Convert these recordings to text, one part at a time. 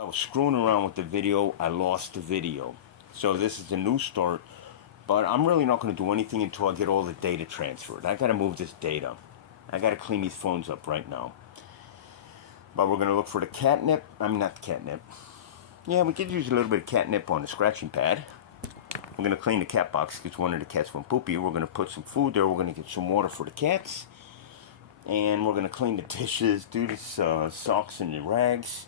I was screwing around with the video, I lost the video. So this is a new start, but I'm really not going to do anything until I get all the data transferred. I got to move this data. I got to clean these phones up right now. But we're going to look for the catnip. I'm not catnip. Yeah, we could use a little bit of catnip on the scratching pad. We're going to clean the cat box because one of the cats went poopy. We're going to put some food there. We're going to get some water for the cats. And we're going to clean the dishes, do the socks and the rags.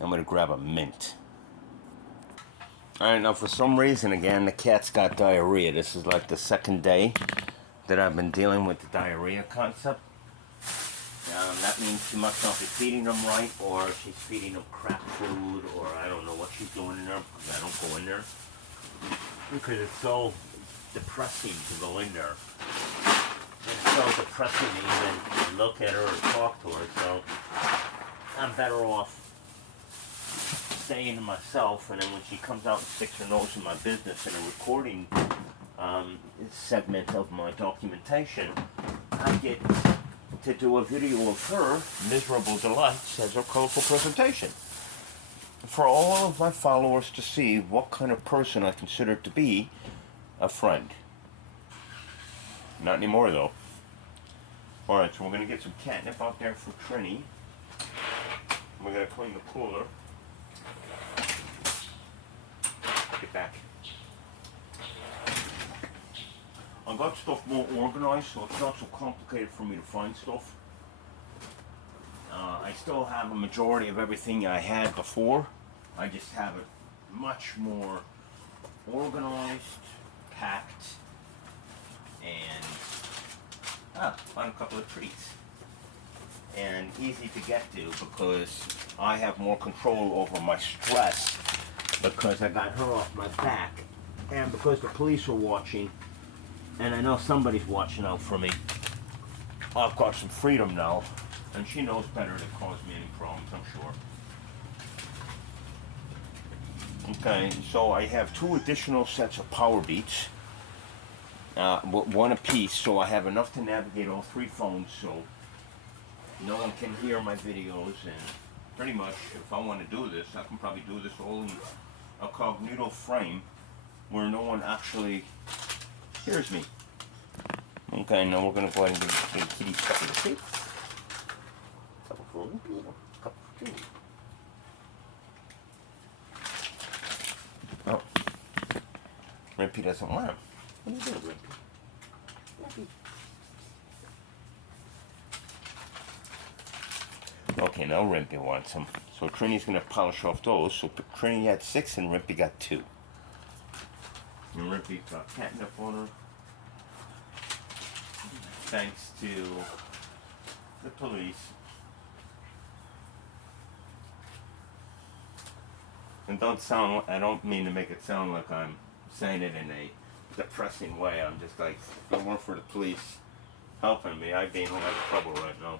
I'm going to grab a mint. Alright, now for some reason, again, the cat's got diarrhea. This is like the second day that I've been dealing with the diarrhea concept. That means she must not be feeding them right, or she's feeding them crap food, or I don't know what she's doing in there, because I don't go in there. Because it's so depressing to go in there. It's so depressing to even look at her or talk to her, so I'm better off staying to myself, and then when she comes out and sticks her nose in my business in a recording segment of my documentation, I get to do a video of her miserable delights as her colorful presentation for all of my followers to see what kind of person I consider to be a friend. Not anymore though. Alright, so we're going to get some catnip out there for Trini. We're going to clean the cooler. Get back. I got stuff more organized, so it's not so complicated for me to find stuff. I still have a majority of everything I had before. I just have it much more organized, packed, and found a couple of treats. And easy to get to because I have more control over my stress because I got her off my back and because the police are watching and I know somebody's watching out for me. I've got some freedom now and she knows better to cause me any problems, I'm sure. Okay, so I have 2 additional sets of power beats, one a piece, so I have enough to navigate all 3 phones so no one can hear my videos, and pretty much if I want to do this, I can probably do this all in a cognito frame where no one actually hears me. Okay, now we're going to go ahead and give Kitty a couple of treats. Couple for Olympia, couple for Kitty. Oh, Rimpy doesn't want him. What are you doing, Rimpy? Rimpy. Okay, now Rimpy wants them. So Trini's going to polish off those. So Trini had 6 and Rimpy got 2. And Rimpy got catnip on her. Thanks to the police. And I don't mean to make it sound like I'm saying it in a depressing way. I'm just like, if it weren't for the police helping me, I'd be in a lot of trouble right now.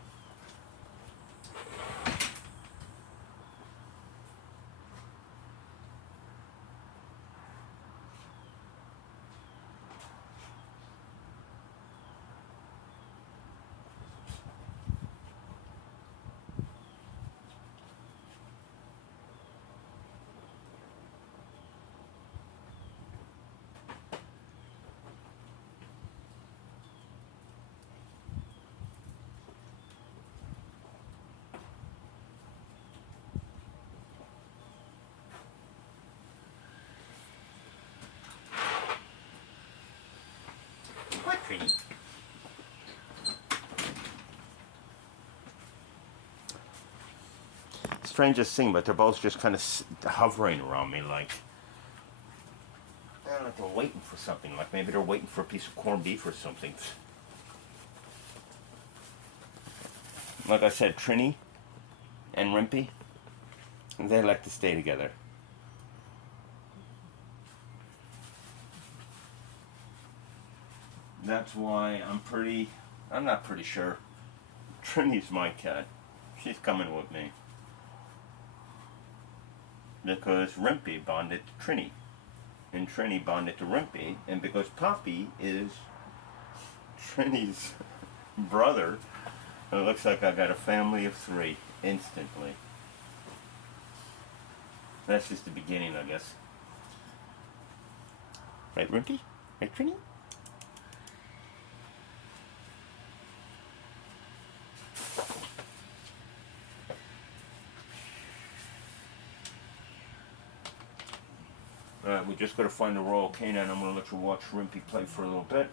Strangest thing, but they're both just kind of hovering around me like they're waiting for something, like maybe they're waiting for a piece of corned beef or something. Like I said, Trini and Rimpy, they like to stay together. That's why I'm not pretty sure Trini's my cat. She's coming with me. Because Rimpy bonded to Trini. And Trini bonded to Rimpy. And because Poppy is Trini's brother, it looks like I got a family of 3. instantly. That's just the beginning, I guess. Right, Rimpy? Right, Trini? Alright, we just gotta find the Royal Canine. I'm gonna let you watch Rimpy play for a little bit.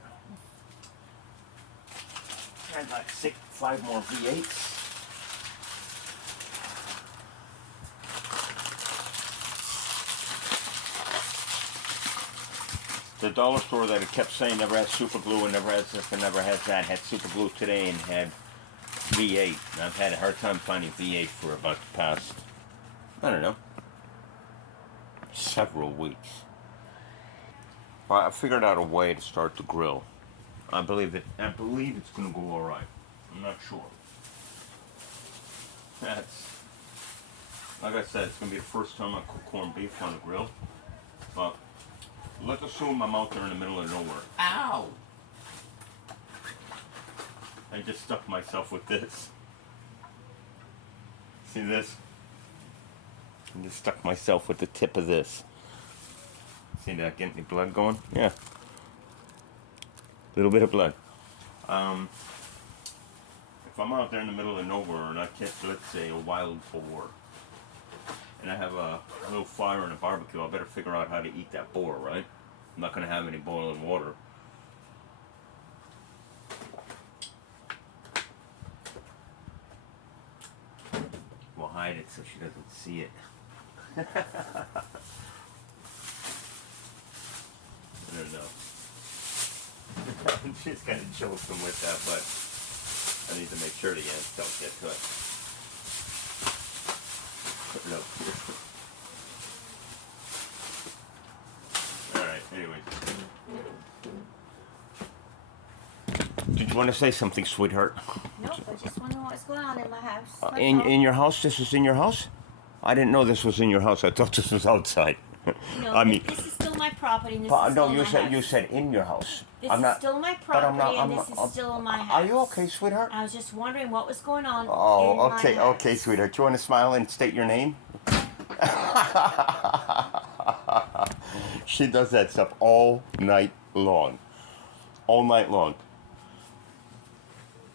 I got 5 more V8s. The dollar store that it kept saying never had super glue and never has this and never has that had super glue today and had V8. And I've had a hard time finding V8 for about the past, I don't know, several weeks. Well, I figured out a way to start the grill. I believe it's gonna go all right. I'm not sure. That's, like I said, it's gonna be the first time I cook corned beef on the grill. But let's assume I'm out there in the middle of nowhere. Ow! I just stuck myself with this. See this? I just stuck myself with the tip of this. See that getting any blood going? Yeah. A little bit of blood. If I'm out there in the middle of nowhere and I catch, let's say, a wild boar, and I have a little fire and a barbecue, I better figure out how to eat that boar, right? I'm not going to have any boiling water. We'll hide it so she doesn't see it. I don't know. She's kind of joking with that, but I need to make sure the ants don't get to it. Put it up here. Alright, anyway. Did you want to say something, sweetheart? Nope, I just wondering what's going on in my house. In your house? This is in your house? I didn't know this was in your house. I thought this was outside. No, I mean, this is still my property. And this is no, still you my said house. you said in your house. This I'm is not, still my but I'm property, not, and this is still my house. Are you okay, sweetheart? I was just wondering what was going on. Oh, in okay, my house. okay, sweetheart. Do you want to smile and state your name? She does that stuff all night long. All night long.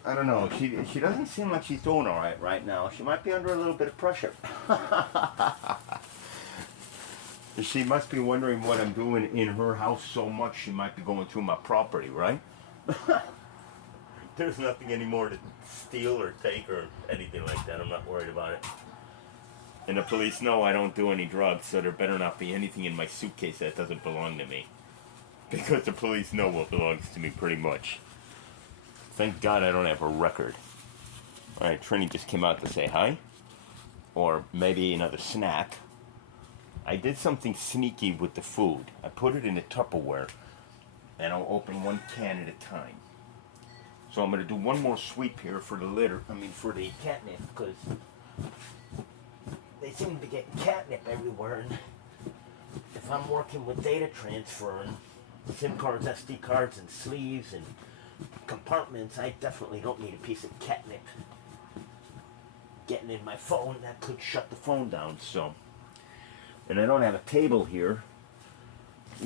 I don't know. She doesn't seem like she's doing all right now. She might be under a little bit of pressure. She must be wondering what I'm doing in her house so much she might be going through my property, right? There's nothing anymore to steal or take or anything like that. I'm not worried about it. And the police know I don't do any drugs, so there better not be anything in my suitcase that doesn't belong to me. Because the police know what belongs to me pretty much. Thank God I don't have a record. Alright, Trini just came out to say hi. Or maybe another snack. I did something sneaky with the food. I put it in a Tupperware, and I'll open one can at a time. So I'm going to do one more sweep here for the litter, for the catnip, because they seem to get catnip everywhere, and if I'm working with data transfer and SIM cards, SD cards, and sleeves, and compartments, I definitely don't need a piece of catnip getting in my phone. That could shut the phone down, so... And I don't have a table here,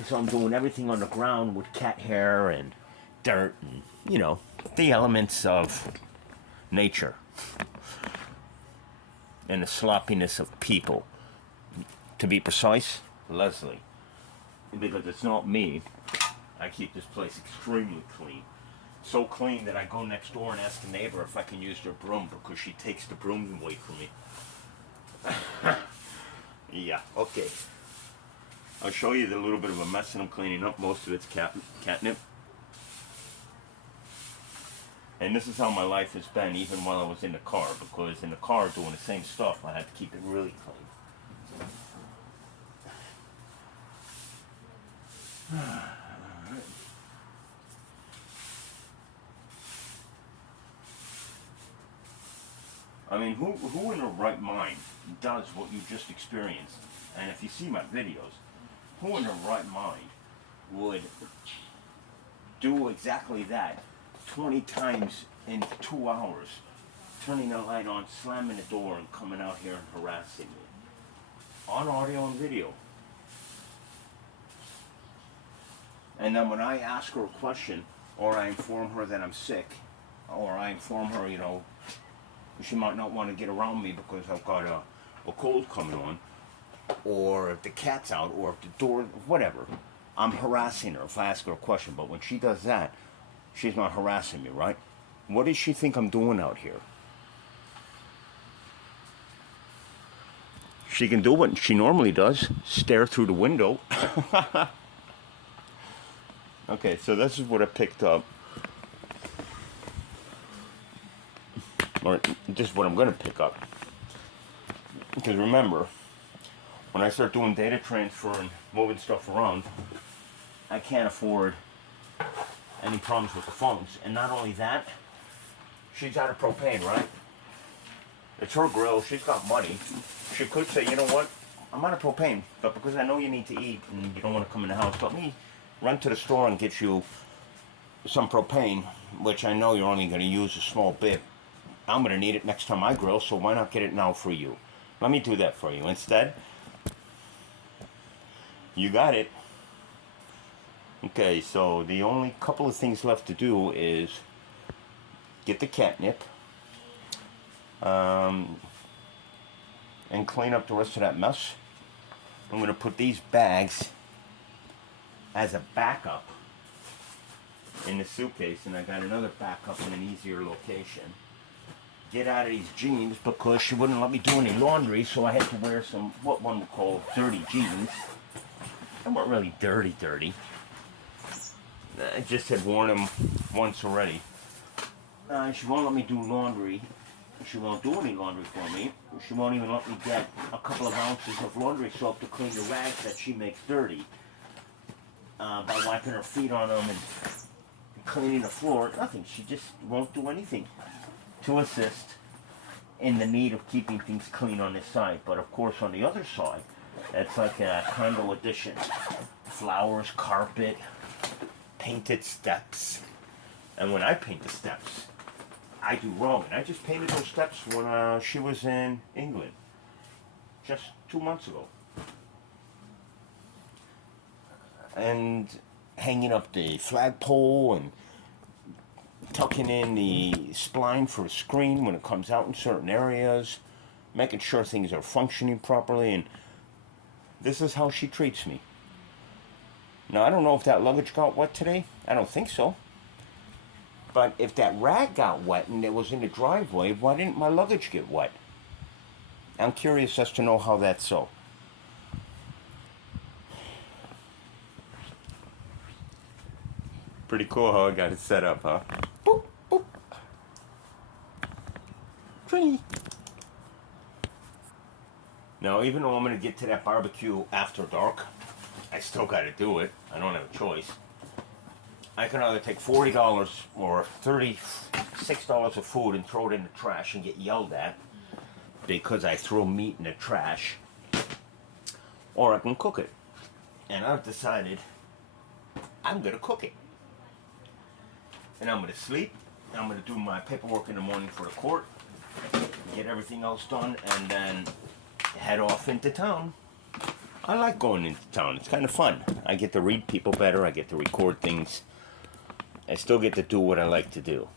so I'm doing everything on the ground with cat hair and dirt and, the elements of nature. And the sloppiness of people. To be precise, Leslie. Because it's not me. I keep this place extremely clean. So clean that I go next door and ask the neighbor if I can use their broom because she takes the broom away from me. Yeah, okay. I'll show you the little bit of a mess that I'm cleaning up. Most of it's catnip. And this is how my life has been even while I was in the car, because in the car doing the same stuff, I had to keep it really clean. Who in their right mind does what you just experienced? And if you see my videos, who in their right mind would do exactly that 20 times in 2 hours turning the light on, slamming the door, and coming out here and harassing me. On audio and video. And then when I ask her a question, or I inform her that I'm sick, or I inform her, you know, she might not want to get around me because I've got a cold coming on, or if the cat's out, or if the door, whatever. I'm harassing her if I ask her a question. But when she does that, she's not harassing me, right? What does she think I'm doing out here? She can do what she normally does, stare through the window. Okay, so this is what I picked up. Or this is what I'm going to pick up. Because remember, when I start doing data transfer and moving stuff around, I can't afford any problems with the phones. And not only that, she's out of propane, right? It's her grill, she's got money. She could say, you know what, I'm out of propane, but because I know you need to eat and you don't want to come in the house, let me run to the store and get you some propane, which I know you're only going to use a small bit. I'm going to need it next time I grill, so why not get it now for you? Let me do that for you. Instead, you got it. Okay, so the only couple of things left to do is get the catnip and clean up the rest of that mess. I'm going to put these bags as a backup in the suitcase, and I got another backup in an easier location. Get out of these jeans because she wouldn't let me do any laundry, so I had to wear some, what one would call dirty jeans. They weren't really dirty. I just had worn them once already. She won't let me do laundry. She won't do any laundry for me. She won't even let me get a couple of ounces of laundry soap to clean the rags that she makes dirty by wiping her feet on them and cleaning the floor. Nothing. She just won't do anything to assist in the need of keeping things clean on this side. But of course on the other side, it's like a condo addition. Flowers, carpet, painted steps. And when I paint the steps, I do wrong. And I just painted those steps when she was in England, just 2 months ago. And hanging up the flagpole and tucking in the spline for a screen when it comes out in certain areas, making sure things are functioning properly, and this is how she treats me. Now, I don't know if that luggage got wet today. I don't think so. But if that rag got wet and it was in the driveway, why didn't my luggage get wet? I'm curious as to know how that's so. Pretty cool how I got it set up, huh? Boop, boop. Tree. Now, even though I'm going to get to that barbecue after dark, I still got to do it. I don't have a choice. I can either take $40 or $36 of food and throw it in the trash and get yelled at because I throw meat in the trash, or I can cook it. And I've decided I'm going to cook it. And I'm going to sleep. I'm going to do my paperwork in the morning for the court, get everything else done, and then head off into town. I like going into town. It's kind of fun. I get to read people better. I get to record things. I still get to do what I like to do.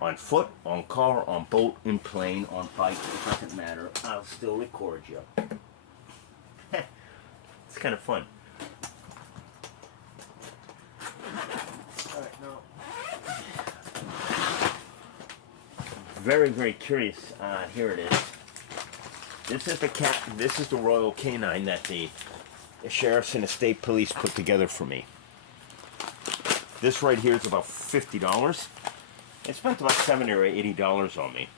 On foot, on car, on boat, in plane, on bike, it doesn't matter. I'll still record you. It's kind of fun. Alright, now. Very, very curious. Here it is. This is the cat. This is the Royal Canine that the sheriffs and the state police put together for me. This right here is about $50. They spent about $70 or $80 on me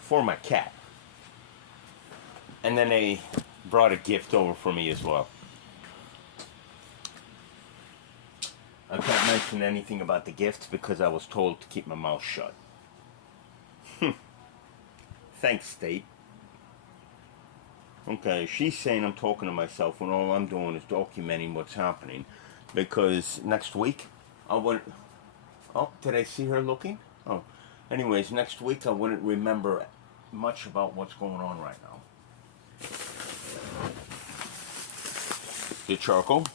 for my cat, and then they brought a gift over for me as well. I can't mention anything about the gift because I was told to keep my mouth shut. Thanks, state. Okay, she's saying I'm talking to myself when all I'm doing is documenting what's happening. Because next week, I want... Oh, did I see her looking? Oh. Anyways, next week I wouldn't remember much about what's going on right now. The charcoal.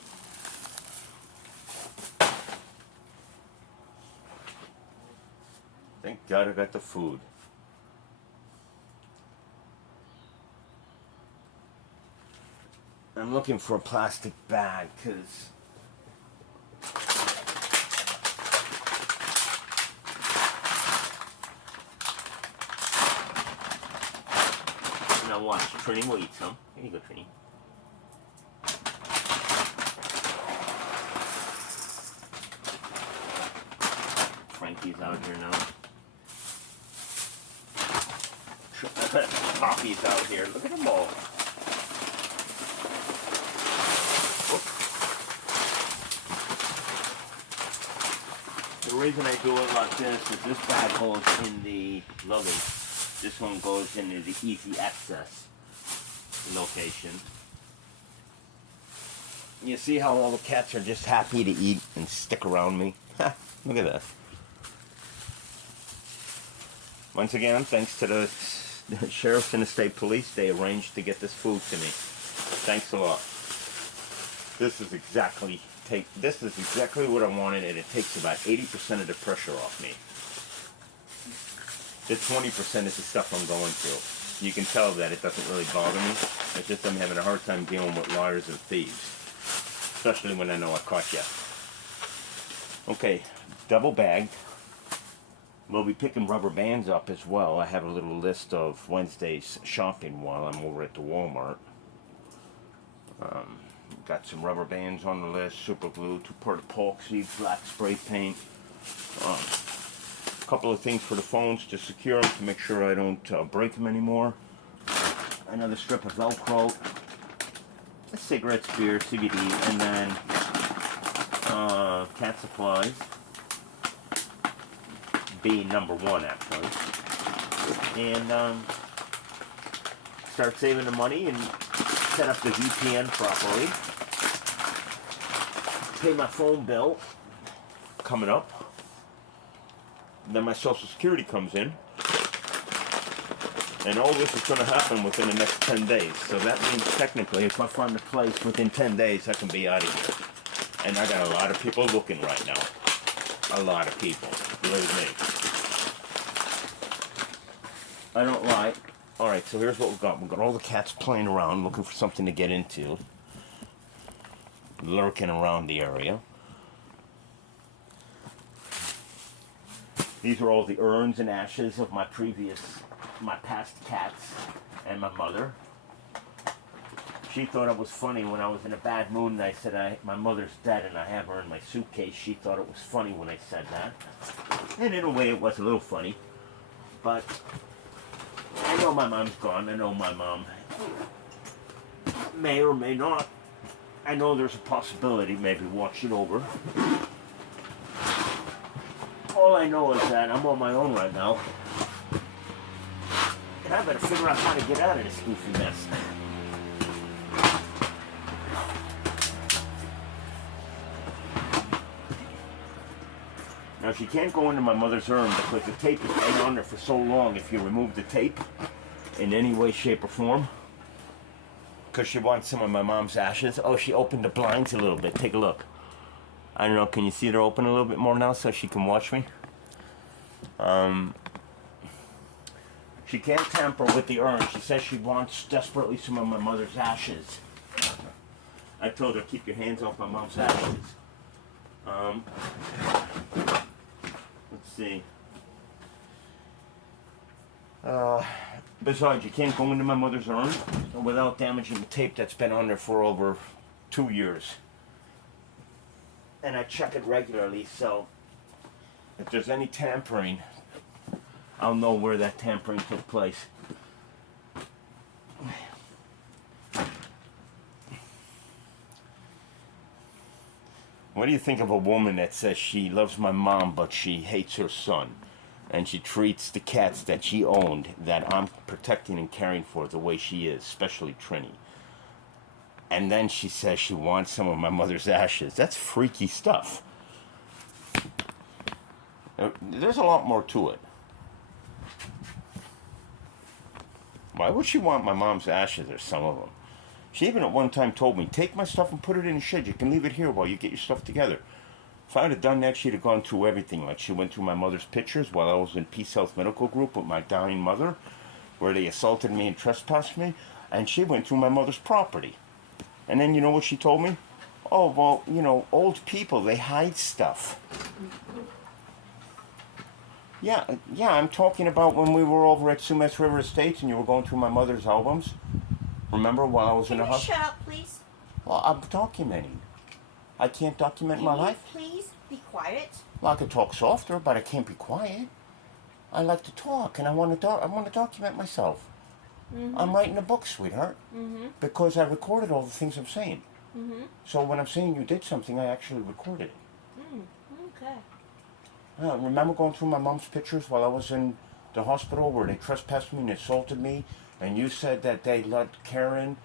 Thank God I got the food. I'm looking for a plastic bag because now watch. Trini will eat some. Here you go, Trini. Frankie's out here now. Poppy's out here. Look at them all. The reason I do it like this is this bag goes in the luggage. This one goes into the easy access location. You see how all the cats are just happy to eat and stick around me? Look at that. Once again, thanks to the sheriffs and the state police, they arranged to get this food to me. Thanks a lot. This is exactly what I wanted, and it takes about 80% of the pressure off me. The 20% is the stuff I'm going through. You can tell that it doesn't really bother me. It's just I'm having a hard time dealing with liars and thieves. Especially when I know I caught you. Okay, double bagged. We'll be picking rubber bands up as well. I have a little list of Wednesday's shopping while I'm over at the Walmart. Got some rubber bands on the list, super glue, 2-part epoxy, black spray paint. A couple of things for the phones to secure them to make sure I don't break them anymore. Another strip of Velcro, cigarettes, beer, CBD, and then cat supplies. Being number one, actually. And start saving the money and set up the VPN properly. Pay my phone bill coming up. Then my Social Security comes in. And all this is going to happen within the next 10 days. So that means technically if I find a place within 10 days, I can be out of here. And I got a lot of people looking right now. A lot of people. Believe me. I don't lie. Alright, so here's what we've got. We've got all the cats playing around, looking for something to get into. Lurking around the area. These are all the urns and ashes of my past cats and my mother. She thought it was funny when I was in a bad mood and I said my mother's dead and I have her in my suitcase. She thought it was funny when I said that. And in a way it was a little funny. But I know my mom's gone. I know my mom may or may not. I know there's a possibility maybe watch it over. All I know is that I'm on my own right now. And I better figure out how to get out of this goofy mess. Now she can't go into my mother's urn because the tape is hanging on there for so long if you remove the tape in any way, shape, or form. Because she wants some of my mom's ashes. Oh, she opened the blinds a little bit. Take a look. I don't know, can you see her open a little bit more now so she can watch me? She can't tamper with the urn. She says she wants desperately some of my mother's ashes. I told her, keep your hands off my mom's ashes. Let's see. Besides, you can't go into my mother's urn without damaging the tape that's been on there for over 2 years. And I check it regularly, so if there's any tampering, I'll know where that tampering took place. What do you think of a woman that says she loves my mom but she hates her son? And she treats the cats that she owned, that I'm protecting and caring for, the way she is, especially Trini. And then she says she wants some of my mother's ashes. That's freaky stuff. There's a lot more to it. Why would she want my mom's ashes or some of them? She even at one time told me, take my stuff and put it in the shed. You can leave it here while you get your stuff together. If I would have done that, she'd have gone through everything. Like she went through my mother's pictures while I was in Peace Health Medical Group with my dying mother, where they assaulted me and trespassed me. And she went through my mother's property. And then you know what she told me? Oh, well, you know, old people, they hide stuff. Yeah, I'm talking about when we were over at Sumas River Estates and you were going through my mother's albums. Remember while I was in Can the you hospital? shut up, please? Well, I'm documenting. I can't document my Can you life. please be quiet? Well, I could talk softer, but I can't be quiet. I like to talk, and I want to document myself. I'm writing a book, sweetheart, because I recorded all the things I'm saying. So when I'm saying you did something, I actually recorded it. Okay. Remember going through my mom's pictures while I was in the hospital where they trespassed me and assaulted me, and you said that they let Karen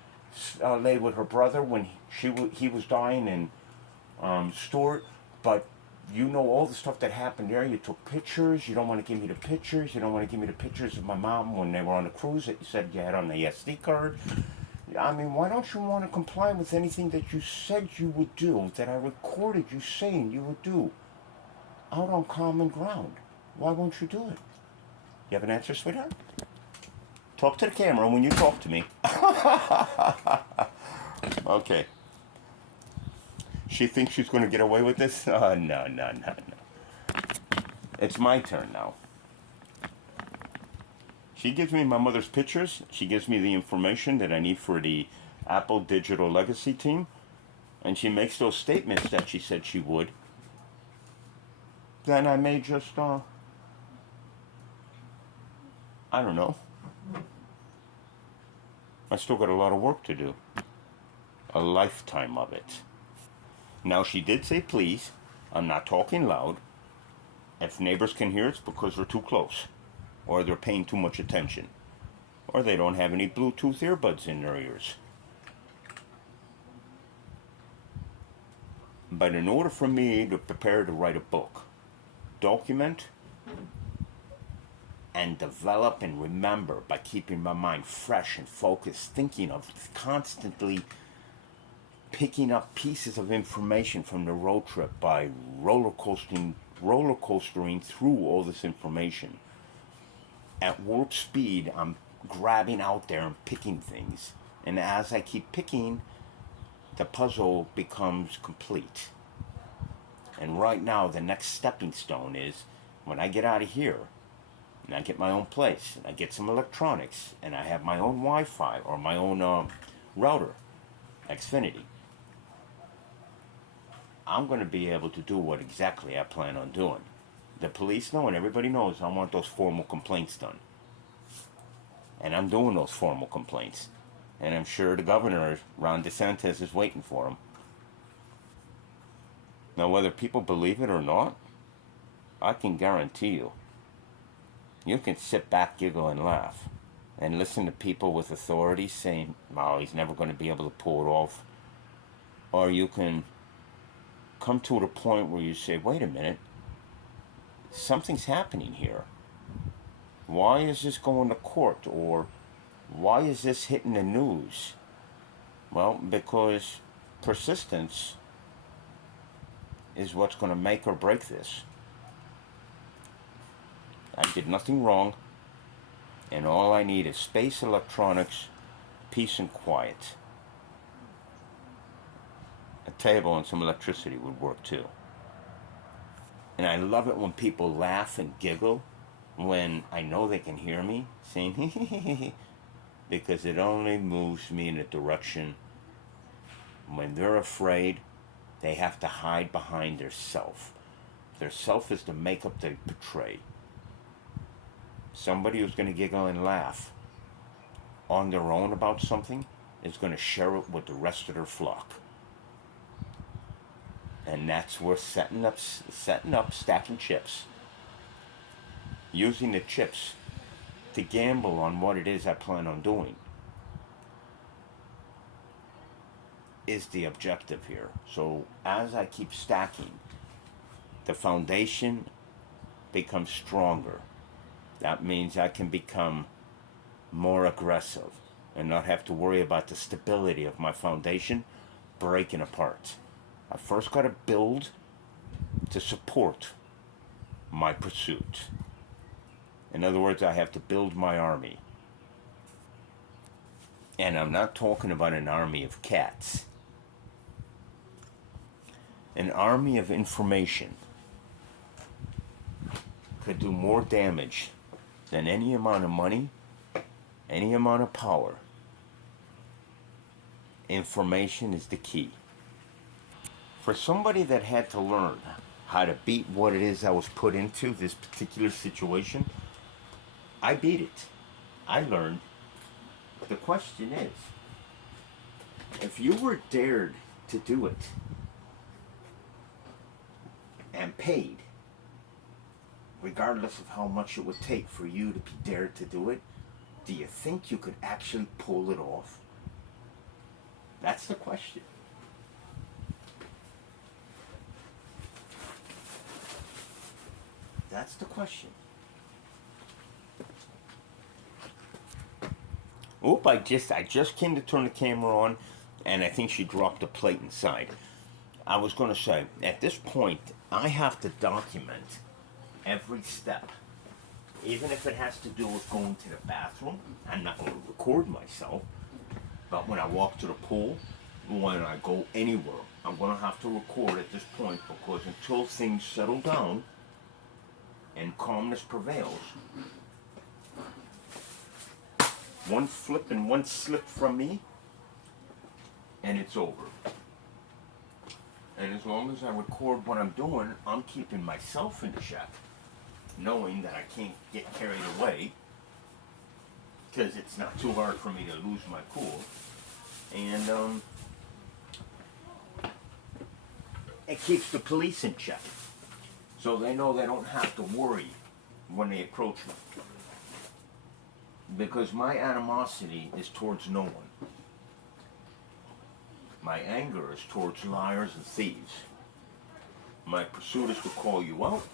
lay with her brother when he was dying in Stuart, but you know all the stuff that happened there. You took pictures. You don't want to give me the pictures. You don't want to give me the pictures of my mom when they were on the cruise that you said you had on the SD card. I mean, why don't you want to comply with anything that you said you would do, that I recorded you saying you would do, out on common ground? Why won't you do it? You have an answer, sweetheart? Talk to the camera when you talk to me. Okay. She thinks she's going to get away with this? Oh, no. It's my turn now. She gives me my mother's pictures. She gives me the information that I need for the Apple Digital Legacy team. And she makes those statements that she said she would. Then I may just, I don't know. I still got a lot of work to do. A lifetime of it. Now, she did say, please, I'm not talking loud. If neighbors can hear, it's because they're too close. Or they're paying too much attention. Or they don't have any Bluetooth earbuds in their ears. But in order for me to prepare to write a book, document, and develop and remember by keeping my mind fresh and focused, thinking of constantly picking up pieces of information from the road trip by roller coastering through all this information. At warp speed, I'm grabbing out there and picking things. And as I keep picking, the puzzle becomes complete. And right now, the next stepping stone is when I get out of here, and I get my own place, and I get some electronics, and I have my own Wi-Fi or my own router, Xfinity. I'm going to be able to do what exactly I plan on doing. The police know and everybody knows I want those formal complaints done. And I'm doing those formal complaints. And I'm sure the governor, Ron DeSantis, is waiting for them. Now, whether people believe it or not, I can guarantee you can sit back, giggle, and laugh. And listen to people with authority saying, oh, he's never going to be able to pull it off. Or you can come to the point where you say, wait a minute, something's happening here. Why is this going to court? Or why is this hitting the news? Well, because persistence is what's going to make or break this. I did nothing wrong, and all I need is space, electronics, peace, and quiet. A table and some electricity would work too. And I love it when people laugh and giggle when I know they can hear me saying hee because it only moves me in a direction. When they're afraid, they have to hide behind their self. Their self is the makeup they portray. Somebody who's going to giggle and laugh on their own about something is going to share it with the rest of their flock. And that's where setting up, stacking chips, using the chips to gamble on what it is I plan on doing is the objective here. So as I keep stacking, the foundation becomes stronger. That means I can become more aggressive, and not have to worry about the stability of my foundation breaking apart. I first got to build to support my pursuit. In other words, I have to build my army. And I'm not talking about an army of cats. An army of information could do more damage than any amount of money, any amount of power. Information is the key. For somebody that had to learn how to beat what it is I was put into, this particular situation, I beat it. I learned. The question is, if you were dared to do it and paid, regardless of how much it would take for you to be dared to do it, do you think you could actually pull it off? That's the question. That's the question. Oop, I just came to turn the camera on, and I think she dropped a plate inside. I was going to say, at this point, I have to document every step. Even if it has to do with going to the bathroom, I'm not going to record myself. But when I walk to the pool, when I go anywhere, I'm going to have to record at this point, because until things settle down and calmness prevails, one flip and one slip from me, and it's over. And as long as I record what I'm doing, I'm keeping myself in check, knowing that I can't get carried away, because it's not too hard for me to lose my cool. And it keeps the police in check, so they know they don't have to worry when they approach me. Because my animosity is towards no one. My anger is towards liars and thieves. My pursuit is to call you out,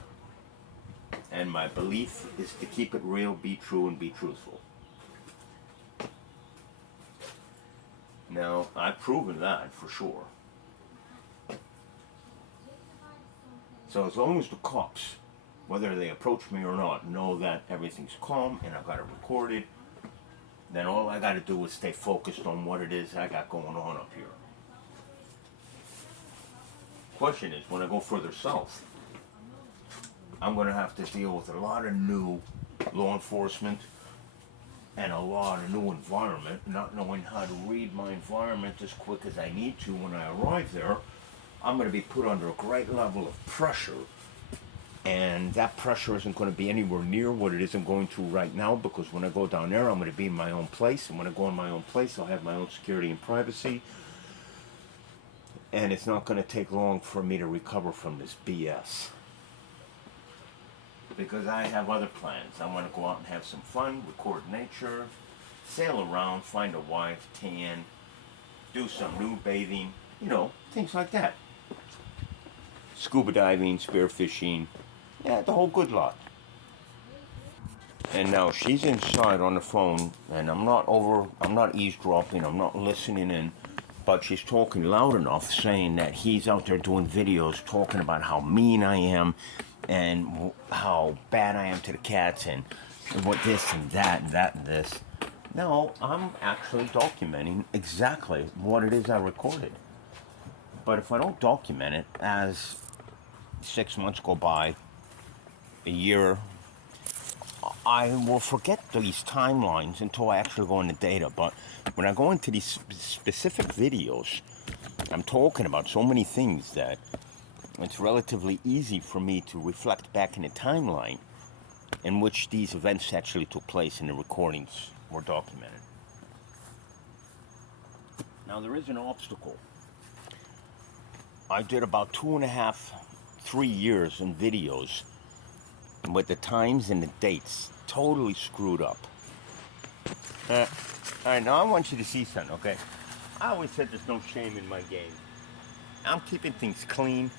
and my belief is to keep it real, be true, and be truthful. Now, I've proven that for sure. So as long as the cops, whether they approach me or not, know that everything's calm and I've got it recorded, then all I got to do is stay focused on what it is I got going on up here. Question is, when I go further south, I'm going to have to deal with a lot of new law enforcement and a lot of new environment, not knowing how to read my environment as quick as I need to when I arrive there. I'm going to be put under a great level of pressure, and that pressure isn't going to be anywhere near what it is I'm going to right now, because when I go down there, I'm going to be in my own place, and when I go in my own place, I'll have my own security and privacy, and it's not going to take long for me to recover from this BS. Because I have other plans. I want to go out and have some fun, record nature, sail around, find a wife, tan, do some new bathing, things like that. Scuba diving, spearfishing, yeah, the whole good lot. And now she's inside on the phone, and I'm not eavesdropping, I'm not listening in, but she's talking loud enough, saying that he's out there doing videos talking about how mean I am, and how bad I am to the cats, and what this and that and that and this. No, I'm actually documenting exactly what it is I recorded. But if I don't document it, as 6 months go by, a year, I will forget these timelines until I actually go into data. But when I go into these specific videos, I'm talking about so many things that it's relatively easy for me to reflect back in a timeline in which these events actually took place and the recordings were documented. Now, there is an obstacle. I did about 2.5, 3 years in videos with the times and the dates totally screwed up. Alright, now I want you to see something, okay? I always said there's no shame in my game. I'm keeping things clean.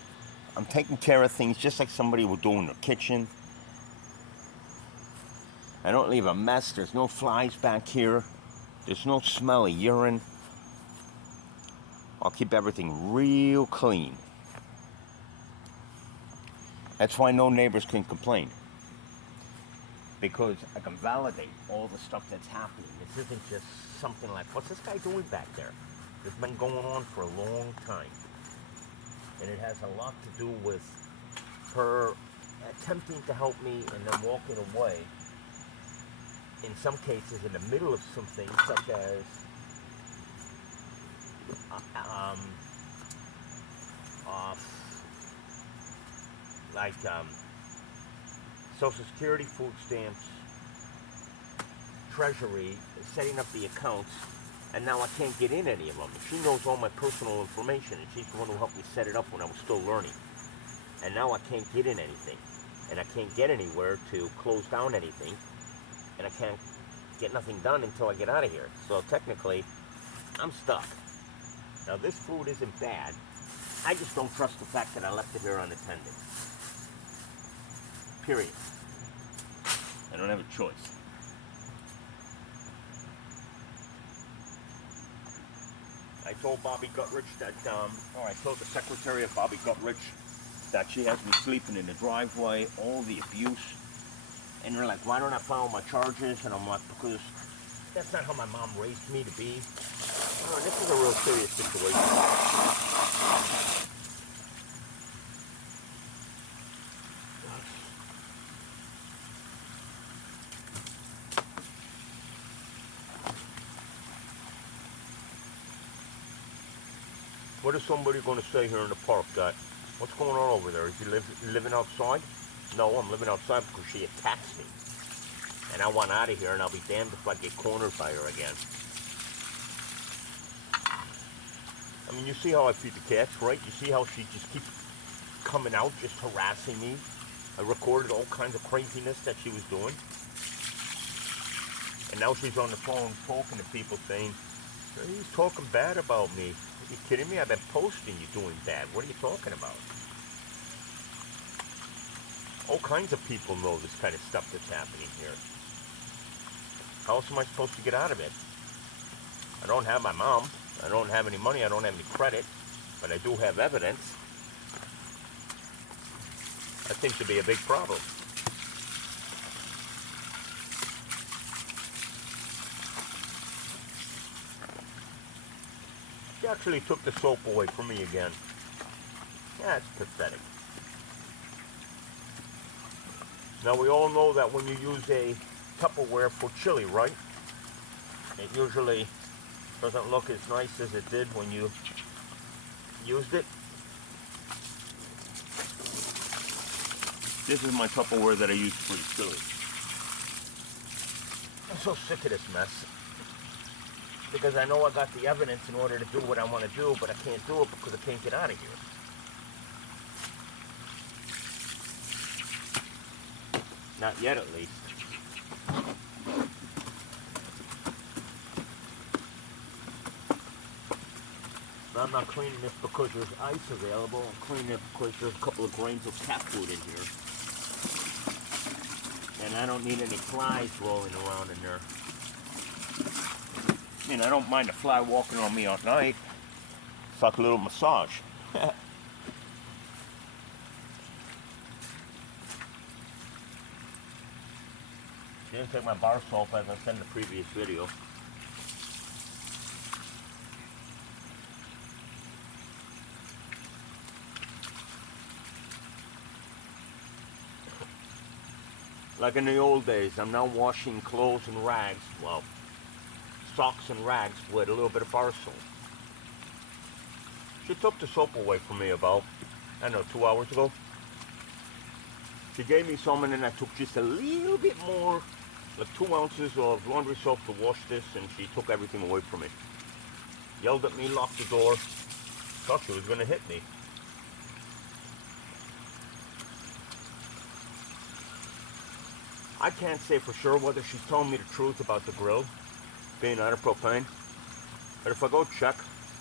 I'm taking care of things just like somebody would do in the kitchen. I don't leave a mess. There's no flies back here. There's no smelly urine. I'll keep everything real clean. That's why no neighbors can complain. Because I can validate all the stuff that's happening. This isn't just something like, what's this guy doing back there? It's been going on for a long time. And it has a lot to do with her attempting to help me and then walking away. In some cases, in the middle of some things, such as Social Security, food stamps, Treasury, setting up the accounts, and now I can't get in any of them. She knows all my personal information, and she's the one who helped me set it up when I was still learning. And now I can't get in anything, and I can't get anywhere to close down anything, and I can't get nothing done until I get out of here. So technically, I'm stuck. Now this food isn't bad. I just don't trust the fact that I left it here unattended. Period. I don't have a choice. I told Bobby Gutrich that, I told the secretary of Bobby Gutrich that she has me sleeping in the driveway, all the abuse. And they're like, why don't I file my charges? And I'm like, because that's not how my mom raised me to be. Oh, this is a real serious situation. What is somebody going to say here in the park, Dad? What's going on over there? Is he living outside? No, I'm living outside because she attacks me. And I want out of here, and I'll be damned if I get cornered by her again. I mean, you see how I feed the cats, right? You see how she just keeps coming out, just harassing me? I recorded all kinds of craziness that she was doing. And now she's on the phone talking to people saying, he's talking bad about me. Are you kidding me? I've been posting you doing bad. What are you talking about? All kinds of people know this kind of stuff that's happening here. How else am I supposed to get out of it? I don't have my mom. I don't have any money. I don't have any credit. But I do have evidence. That seems to be a big problem. She actually took the soap away from me again. That's pathetic. Now we all know that when you use a Tupperware for chili, right? It usually doesn't look as nice as it did when you used it. This is my Tupperware that I use for the chili. I'm so sick of this mess. Because I know I got the evidence in order to do what I want to do, but I can't do it because I can't get out of here. Not yet, at least. I'm not cleaning this because there's ice available. I'm cleaning it because there's a couple of grains of cat food in here. And I don't need any flies rolling around in there. I mean, I don't mind a fly walking on me at night. It's like a little massage. Didn't take my bar soap as I said in the previous video. Like in the old days, I'm now washing clothes and rags, well, socks and rags with a little bit of bar soap. She took the soap away from me about, I don't know, 2 hours ago. She gave me some and then I took just a little bit more, like 2 ounces of laundry soap to wash this, and she took everything away from me. Yelled at me, locked the door, thought she was going to hit me. I can't say for sure whether she's telling me the truth about the grill being out of propane. But if I go check,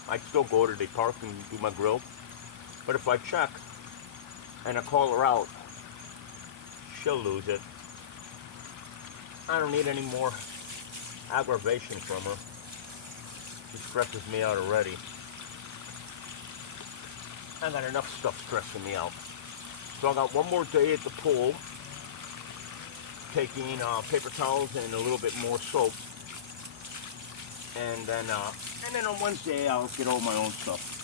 I'd still go to the park and do my grill. But if I check and I call her out, she'll lose it. I don't need any more aggravation from her. She stresses me out already. I got enough stuff stressing me out. So I got one more day at the pool, taking paper towels and a little bit more soap. And then on Wednesday I'll get all my own stuff.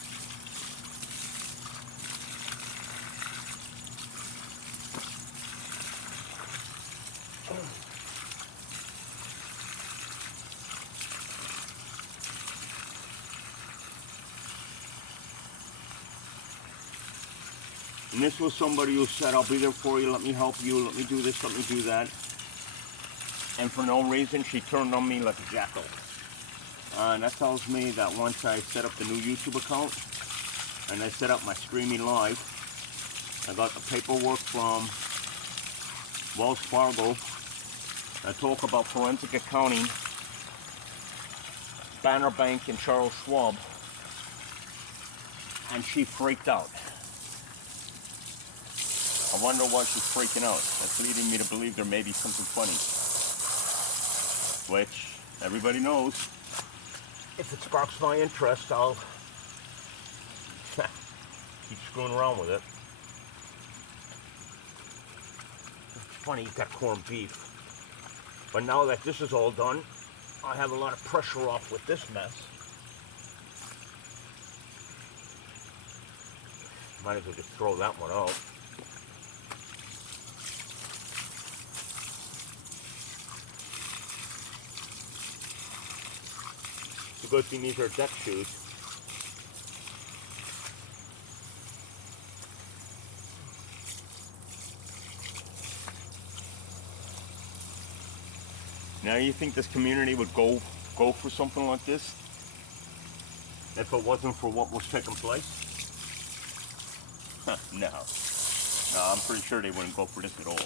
And this was somebody who said, I'll be there for you, let me help you, let me do this, let me do that. And for no reason, she turned on me like a jackal. And that tells me that once I set up the new YouTube account, and I set up my streaming live, I got the paperwork from Wells Fargo. I talk about forensic accounting, Banner Bank, and Charles Schwab. And she freaked out. I wonder why she's freaking out. That's leading me to believe there may be something funny. Which, everybody knows, if it sparks my interest, I'll keep screwing around with it. It's funny, you've got corned beef. But now that this is all done, I have a lot of pressure off with this mess. Might as well just throw that one out. Good thing these are deck shoes. Now you think this community would go for something like this if it wasn't for what was taking place? No. No, I'm pretty sure they wouldn't go for this at all.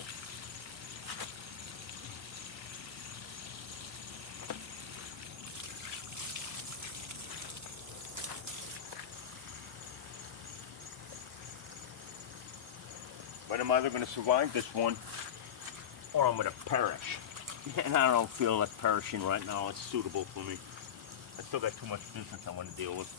But I'm either going to survive this one or I'm going to perish. And I don't feel like perishing right now. It's suitable for me. I still got too much business I want to deal with.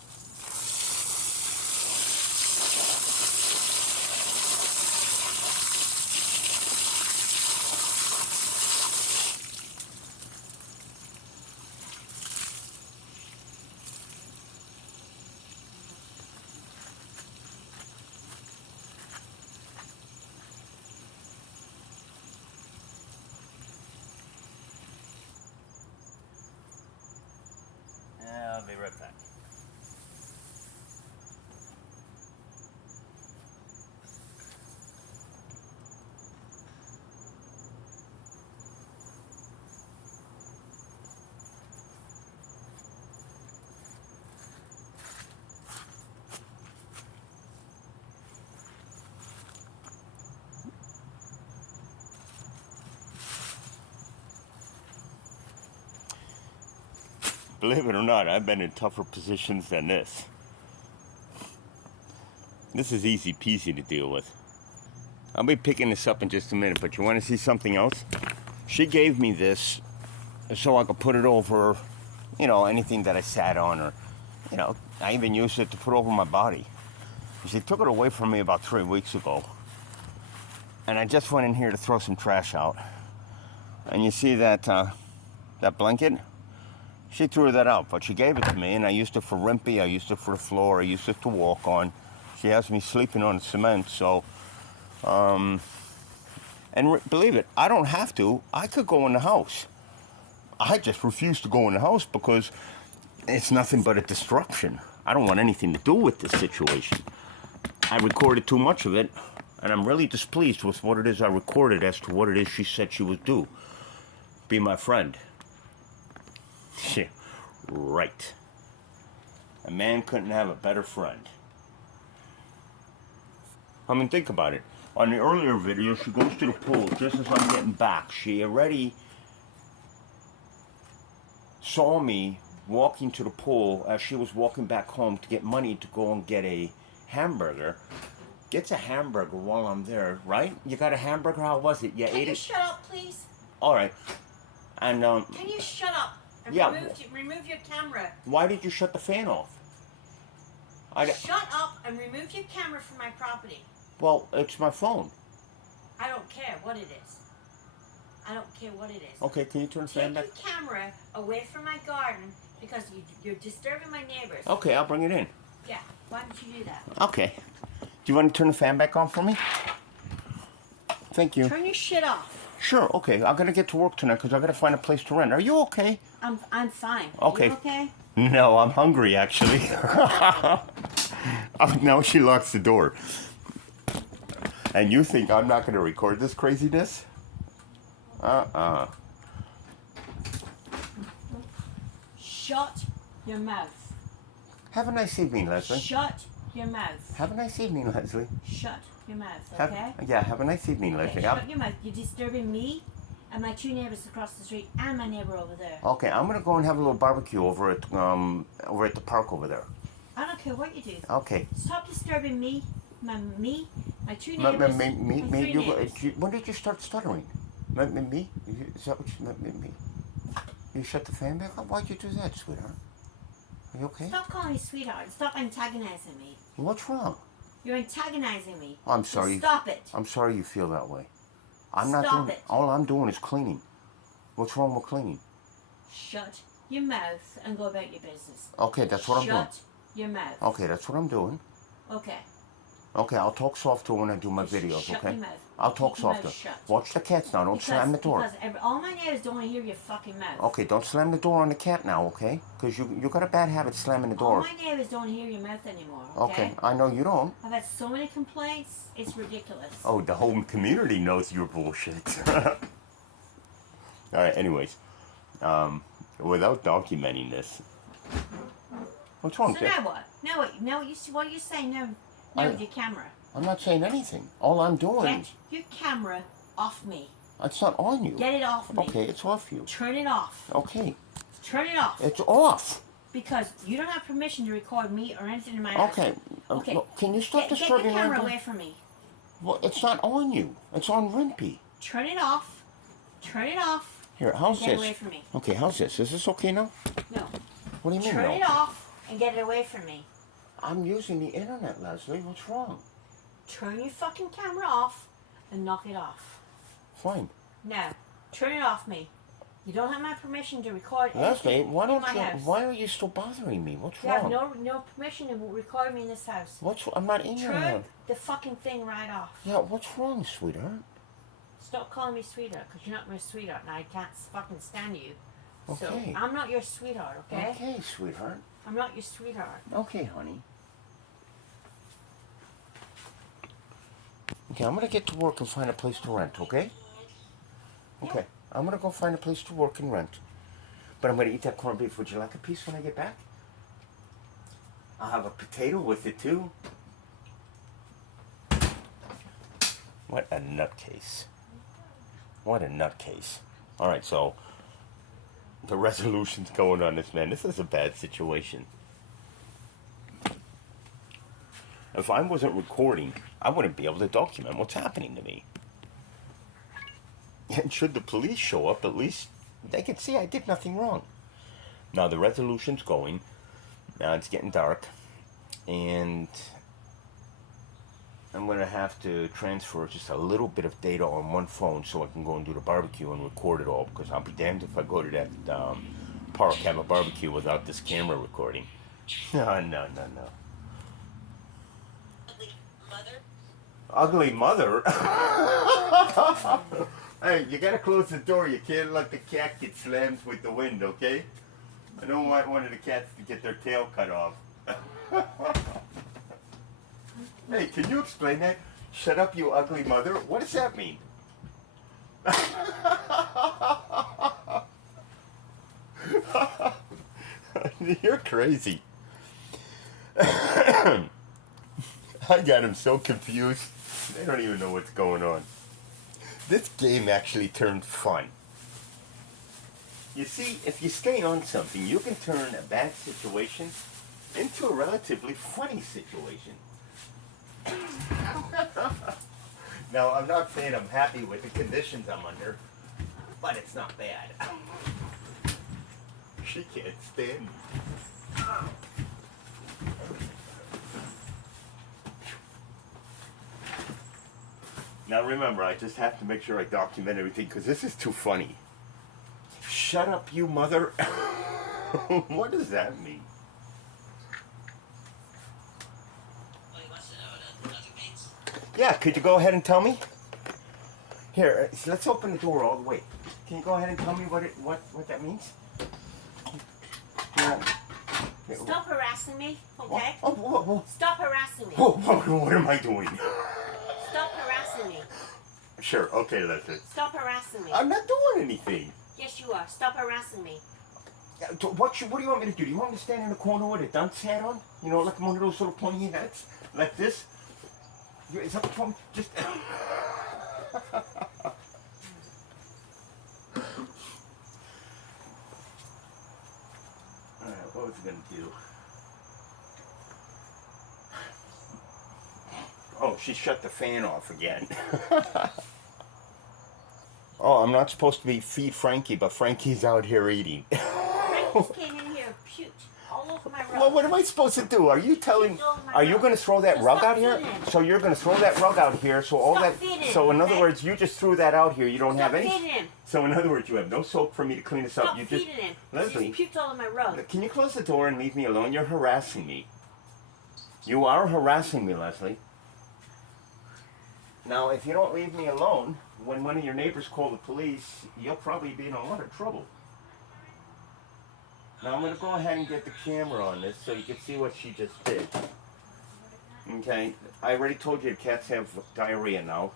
I'll be right back. Believe it or not, I've been in tougher positions than this. This is easy peasy to deal with. I'll be picking this up in just a minute, but you want to see something else? She gave me this so I could put it over, anything that I sat on, or, I even used it to put over my body. She took it away from me about 3 weeks ago. And I just went in here to throw some trash out. And you see that blanket? She threw that out, but she gave it to me, and I used it for Rimpy, I used it for the floor, I used it to walk on. She has me sleeping on the cement, so, believe it, I don't have to. I could go in the house. I just refuse to go in the house because it's nothing but a distraction. I don't want anything to do with this situation. I recorded too much of it, and I'm really displeased with what it is I recorded as to what it is she said she would do. Be my friend. Yeah, right. A man couldn't have a better friend. I mean, think about it. On the earlier video, she goes to the pool just as I'm getting back. She already saw me walking to the pool as she was walking back home to get money to go and get a hamburger. Gets a hamburger while I'm there, right? You got a hamburger? How was it? You ate it? Can you shut up, please? All right. And Can you shut up and Yeah. remove your camera? Why did you shut the fan off? Shut up and remove your camera from my property. Well, it's my phone. I don't care what it is. I don't care what it is. Okay, can you turn the fan Take back? your camera away from my garden because you're disturbing my neighbors. Okay, I'll bring it in. Yeah, why don't you do that? Okay. Do you want to turn the fan back on for me? Thank you. Turn your shit off. Sure, okay. I'm gonna get to work tonight because I gotta find a place to rent. Are you okay? I'm fine. Okay. You okay? No, I'm hungry actually. Oh, now she locks the door. And you think I'm not gonna record this craziness? Shut your mouth. Have a nice evening, Leslie. Shut your mouth. Have a nice evening, Leslie. Shut your mouth, okay? Have a nice evening, Okay, Leslie. shut your mouth. You're disturbing me and my two neighbors across the street and my neighbor over there. Okay, I'm gonna go and have a little barbecue over at the park over there. I don't care what you do. Okay. Stop disturbing me, my two neighbors, my three neighbors. When did you start stuttering? Me? Is that what me? You shut the fan back up? Why'd you do that, sweetheart? Are you okay? Stop calling me sweetheart. Stop antagonizing me. What's wrong? You're antagonizing me. I'm sorry. Stop it. I'm sorry you feel that way. I'm not Stop doing it. All I'm doing is cleaning. What's wrong with cleaning? Shut your mouth and go about your business. Okay, that's what I'm doing. Shut your mouth. Okay, that's what I'm doing. Okay. Okay, I'll talk softer when I do my Just videos, shut okay? your mouth. I'll talk Keep your mouth softer. shut. Watch the cats now, don't slam the door. Because all my neighbors don't want to hear your fucking mouth. Okay, don't slam the door on the cat now, okay? Because you got a bad habit slamming the All door. my neighbors don't want to hear your mouth anymore, Okay, I know you don't. I've had so many complaints, it's ridiculous. Oh, the whole community knows you're bullshit. Alright, anyways. Without documenting this. What's wrong, So Dick? now what? Now what are you saying now with your camera? I'm not saying anything. All I'm doing... Get your camera off me. It's not on you. Get it off me. Okay, it's off you. Turn it off. Okay. Turn it off. It's off. Because you don't have permission to record me or anything in my house. Okay. Okay. Look, can you stop Get the disturbing camera my... away from me. Well, it's not on you. It's on Rimpy. Turn it off. Turn it off. Here, how's Get this? away from me. Okay, how's this? Is this okay now? No. What do you mean, Turn no? it off and get it away from me. I'm using the internet, Leslie. What's wrong? Turn your fucking camera off and knock it off. Fine. Now, turn it off me. You don't have my permission to record Leslie, anything why in don't my you... house. Why are you still bothering me? What's You have wrong? no permission to record me in this house. I'm not in your Turn house. the fucking thing right off. Yeah, what's wrong, sweetheart? Stop calling me sweetheart, because you're not my sweetheart, and I can't fucking stand you. Okay. So, I'm not your sweetheart, okay? Okay, sweetheart. I'm not your sweetheart. Okay, honey. Okay, I'm gonna get to work and find a place to rent, okay? Okay, I'm gonna go find a place to work and rent. But I'm gonna eat that corned beef. Would you like a piece when I get back? I'll have a potato with it too. What a nutcase. What a nutcase. Alright, so the resolution's going on this, man. This is a bad situation. If I wasn't recording, I wouldn't be able to document what's happening to me. And should the police show up, at least they can see I did nothing wrong. Now the resolution's going. Now it's getting dark. And I'm going to have to transfer just a little bit of data on one phone so I can go and do the barbecue and record it all. Because I'll be damned if I go to that park, have a barbecue without this camera recording. No. Ugly mother? Hey, you gotta close the door. You can't let the cat get slammed with the wind, okay? I don't want one of the cats to get their tail cut off. Hey, can you explain that? Shut up, you ugly mother. What does that mean? You're crazy. I got him so confused. They don't even know what's going on. This game actually turned fun. You see, if you stay on something, you can turn a bad situation into a relatively funny situation. Now, I'm not saying I'm happy with the conditions I'm under, but it's not bad. She can't stand me. Now remember, I just have to make sure I document everything because this is too funny. Shut up, you mother. What does that mean? Yeah, could you go ahead and tell me? Here, let's open the door all the way. Can you go ahead and tell me what that means? Yeah. Stop harassing me, okay? Oh. Stop harassing me. What am I doing? Stop harassing me. Sure, okay, Leslie. Stop harassing me. I'm not doing anything. Yes, you are. Stop harassing me. What do you want me to do? Do you want me to stand in the corner with a dunce hat on? You know, like one of those little pointy hats? Like this? Is that what you want me to just... Alright, what was I gonna do? Oh, she shut the fan off again. Oh, I'm not supposed to be feed Frankie, but Frankie's out here eating. Frank came in here and puked all over my rug. Well, what am I supposed to do? Are you telling? Are you going to throw that So rug stop out here? feeding. So you're going to throw that rug out here? So all Stop that. feeding, So in other okay? words, you just threw that out here. You don't Stop have any. feeding him. So in other words, you have no soap for me to clean this up. Stop You just. feeding him. Leslie, He just puked all over my rug. can you close the door and leave me alone? You're harassing me. You are harassing me, Leslie. Now, if you don't leave me alone, when one of your neighbors call the police, you'll probably be in a lot of trouble. Now, I'm going to go ahead and get the camera on this so you can see what she just did. Okay, I already told you cats have diarrhea now.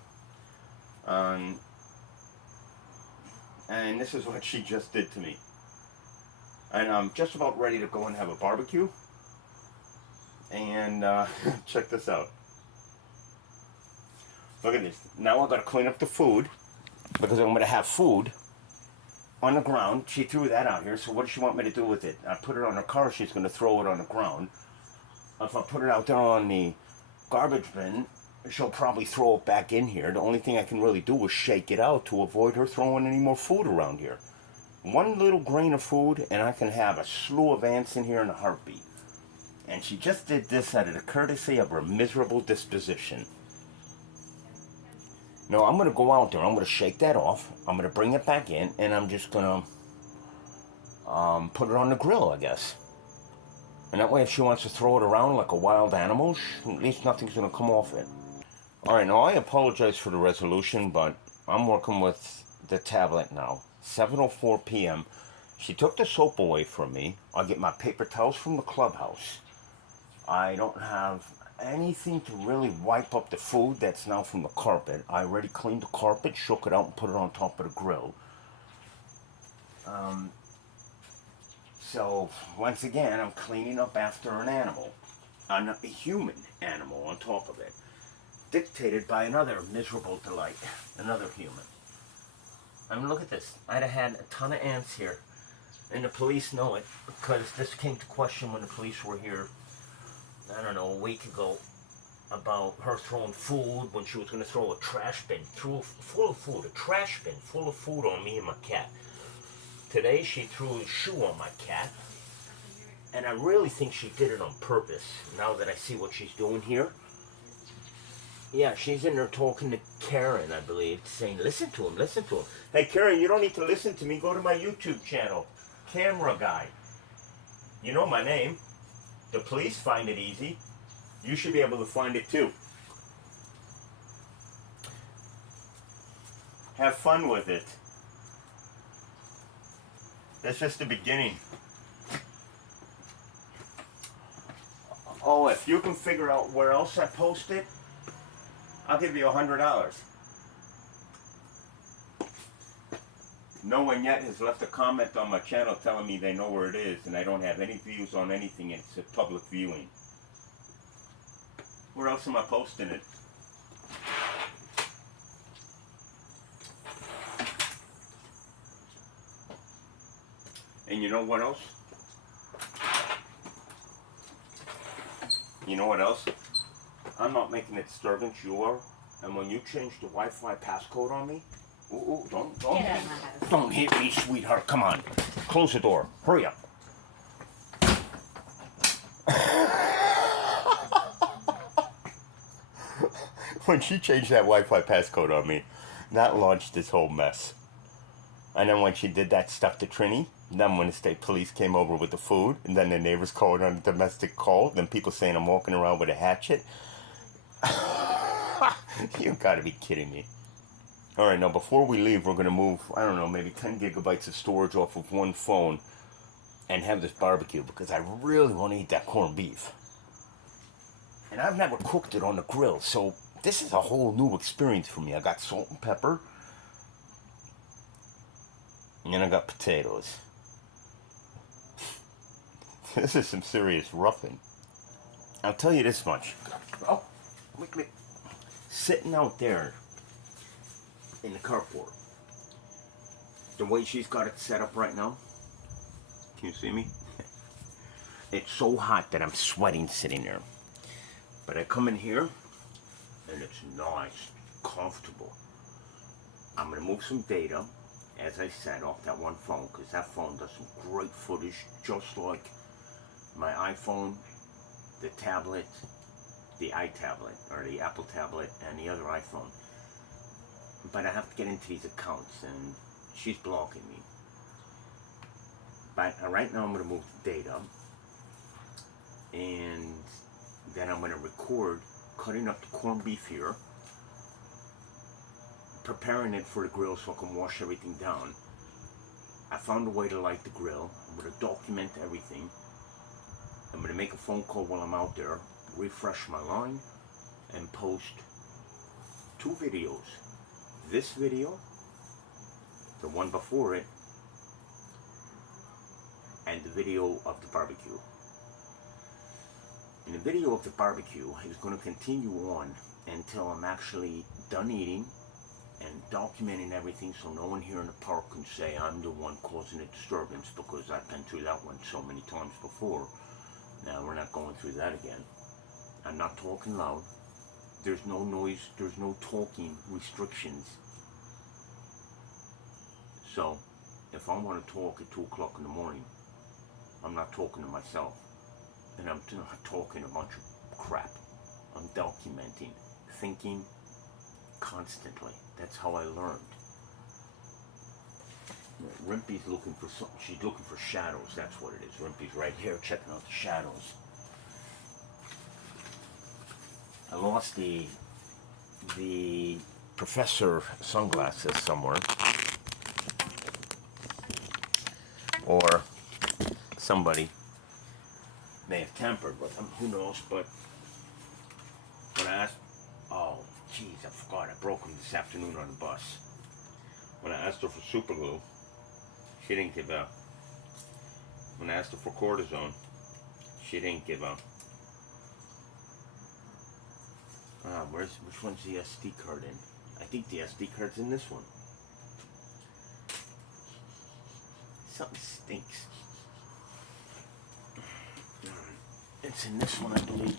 And this is what she just did to me. And I'm just about ready to go and have a barbecue. And check this out. Look at this. Now I've got to clean up the food because I'm going to have food on the ground. She threw that out here, so what does she want me to do with it? I put it on her car, she's going to throw it on the ground. If I put it out there on the garbage bin, she'll probably throw it back in here. The only thing I can really do is shake it out to avoid her throwing any more food around here. One little grain of food, and I can have a slew of ants in here in a heartbeat. And she just did this out of the courtesy of her miserable disposition. No, I'm going to go out there, I'm going to shake that off, I'm going to bring it back in, and I'm just going to put it on the grill, I guess. And that way if she wants to throw it around like a wild animal, at least nothing's going to come off it. Alright, now I apologize for the resolution, but I'm working with the tablet now. 7:04 p.m. She took the soap away from me. I get my paper towels from the clubhouse. I don't have anything to really wipe up the food that's now from the carpet. I already cleaned the carpet, shook it out, and put it on top of the grill. So, once again, I'm cleaning up after an animal. A human animal on top of it. Dictated by another miserable delight. Another human. I mean, look at this. I'd have had a ton of ants here. And the police know it, because this came to question when the police were here, I don't know, a week ago, about her throwing food when she was going to throw a trash bin full of food, a trash bin full of food on me and my cat. Today she threw a shoe on my cat, and I really think she did it on purpose, now that I see what she's doing here. Yeah, she's in there talking to Karen, I believe, saying, listen to him, listen to him. Hey Karen, you don't need to listen to me, go to my YouTube channel, Camera Guy. You know my name. The police find it easy. You should be able to find it too. Have fun with it. That's just the beginning. Oh, if you can figure out where else I post it, I'll give you $100. No one yet has left a comment on my channel telling me they know where it is, and I don't have any views on anything. It's a public viewing. Where else am I posting it? And you know what else? You know what else? I'm not making a disturbance, you are. And when you change the Wi-Fi passcode on me, Ooh, don't Get out hit of my house. Don't hit me, sweetheart. Come on. Close the door. Hurry up. When she changed that Wi-Fi passcode on me, that launched this whole mess. And then when she did that stuff to Trini, then when the state police came over with the food, and then the neighbors called on a domestic call, then people saying I'm walking around with a hatchet. You gotta be kidding me. Alright, now before we leave, we're gonna move, I don't know, maybe 10 gigabytes of storage off of one phone and have this barbecue because I really want to eat that corned beef. And I've never cooked it on the grill, so this is a whole new experience for me. I got salt and pepper, and then I got potatoes. This is some serious roughing. I'll tell you this much. Oh, wait. Sitting out there in the carport, the way she's got it set up right now, can you see me? It's so hot that I'm sweating sitting there. But I come in here, and it's nice, comfortable. I'm going to move some data, as I said, off that one phone, because that phone does some great footage, just like my iPhone, the tablet, the iTablet, or the Apple tablet, and the other iPhone. But I have to get into these accounts, and she's blocking me. But right now I'm going to move the data, and then I'm going to record cutting up the corned beef here, preparing it for the grill so I can wash everything down. I found a way to light the grill. I'm going to document everything. I'm going to make a phone call while I'm out there, refresh my line, and post 2 videos. This video, the one before it, and the video of the barbecue. And the video of the barbecue is going to continue on until I'm actually done eating and documenting everything so no one here in the park can say I'm the one causing a disturbance, because I've been through that one so many times before. Now we're not going through that again. I'm not talking loud. There's no noise, there's no talking restrictions. So, if I want to talk at 2 o'clock in the morning, I'm not talking to myself. And I'm not talking a bunch of crap. I'm documenting, thinking constantly. That's how I learned. Rimpy's looking for something. She's looking for shadows. That's what it is. Rimpy's right here checking out the shadows. I lost the professor sunglasses somewhere. Or somebody may have tampered with them. Who knows? But when I asked, oh, jeez, I forgot. I broke them this afternoon on the bus. When I asked her for super glue, she didn't give up. When I asked her for cortisone, she didn't give up. Which one's the SD card in? I think the SD card's in this one. Something stinks. It's in this one, I believe.